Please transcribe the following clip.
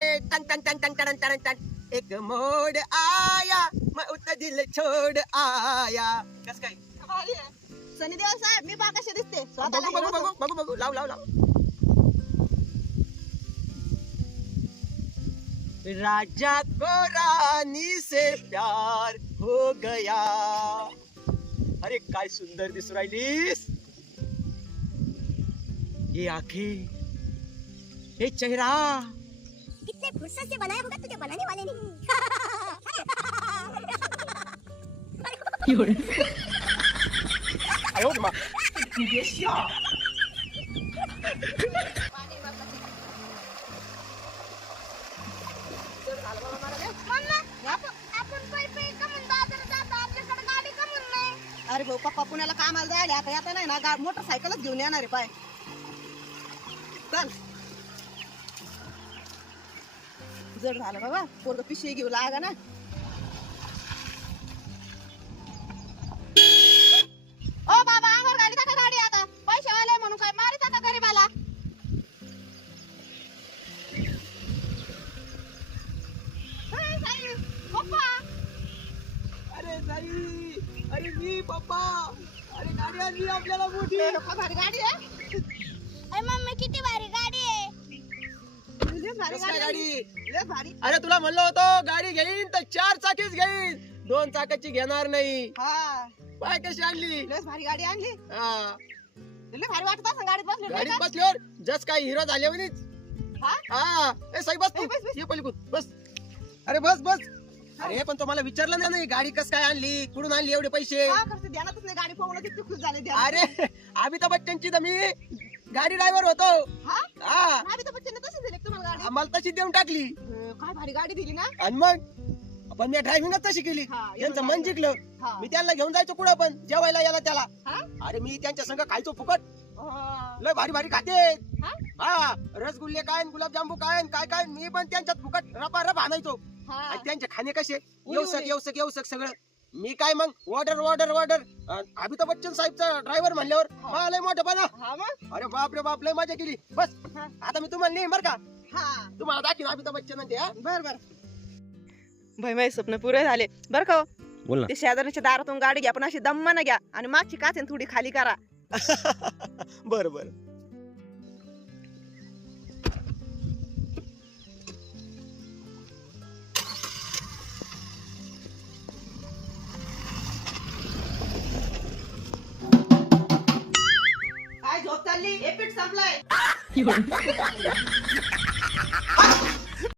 टंग टंग टंग टंग टंग टंग टंग एक मोड आया मैं उतना दिल छोड़ आया. कस काय सनी देओल साहेब मी बा कशी दिसते बघू बघू बघू बघू बघू लाव लाव लाव. राजा को रानी से प्यार हो गया. अरे काय सुंदर दिसू राहिलीस. ये आंखें, ये चेहरा, कितने फुर्सत से बनाया होगा तुझे बनाने वाले ने. आयो मा. आपण पायी पायी का म्हणतो आता आपल्याकडे गाडी का म्हणून नाही. अरे भाऊ पप्पा पुण्याला कामाला जायला आता येता नाही ना मोटरसायकलच घेऊन येणार आहे पाय. चल जड झालं बाबा पोरग पिशवी घेऊ लागा ना. ओ बाबा अंगावर गाडी टाका गाडी आता पैशावाले म्हणून काय मारी टाका गरीबाला. पप्पा अरे साई, अरे मी पप्पा. अरे गाडी आणली आपल्याला मोठी. भारी गाडी आहे. अरे मम्मी किती भारी गाडी आहे. लय भारी कस काय गाडी गाडी. लय भारी. अरे तुला म्हणलं होतं गाडी घेईन तर 4 चाकीच घेईन, 2 चाकाची घेणार नाही. हा पाय कशी आणली. लय भारी गाडी आणली. हा, लय भारी वाटत असं गाडीत बसले गाडीत बसल्यावर जस काय हिरो झाले म्हणे. हा हा ए साई बस तू. ए, बस, बस. ये पलीकडून बस. अरे बस बस. अरे पण तो मला विचारलं नाही गाडी कस काय आणली, कुठून आणली एवढे पैसे. हा करते ध्यानातच नाही गाडी पाहून किती खुश झाले ध्यान. अरे अमिताभ बच्चनची तर मी गाडी ड्रायव्हर होतो. हा हा, अमिताभ बच्चन तशीच दिली का तुम्हाला गाडी. मला तशी देऊन टाकली. काय भारी गाडी दिली ना. आणि मग पण मी ड्रायव्हिंगच तशी केली. हा, त्यांचं एवढं मन जिंकलं. हा. मी त्यांना घेऊन जायचो कुठं पण जेवायला याला त्याला. हा? अरे मी त्यांच्या संग खायचो फुकट. हा. लय भारी भारी खाते. हा? हा, रसगुल्ले काय गुलाबजामू काय काय काय मी पण त्यांच्यात फुकट रपा रप आणायचो. हा. आणि त्यांचे खाणे कसे उडी येवसक उडी. येवसक येवसक सगळं. मी काय मग order order order. Amitabh Bachchan साहेबचा ड्रायव्हर म्हणल्यावर मला लय मोठं बना. हा मग अरे बाप रे बाप लय मजा केली. बस हा. आता मी तुम्हाला नेईन बर का. हा तुम्हाला दाखवीन अमिताभ बच्चन आणि ते. हा? बर बर. भाई माझे स्वप्न पुरे झाले बर का. बोल ना. ते शेजारीच्या दारातून गाडी घ्या पण अशी दम्मानं घ्या आणि मागची काच थोडी खाली करा. बर बर. काय झोप चालली एपिट संपलाय.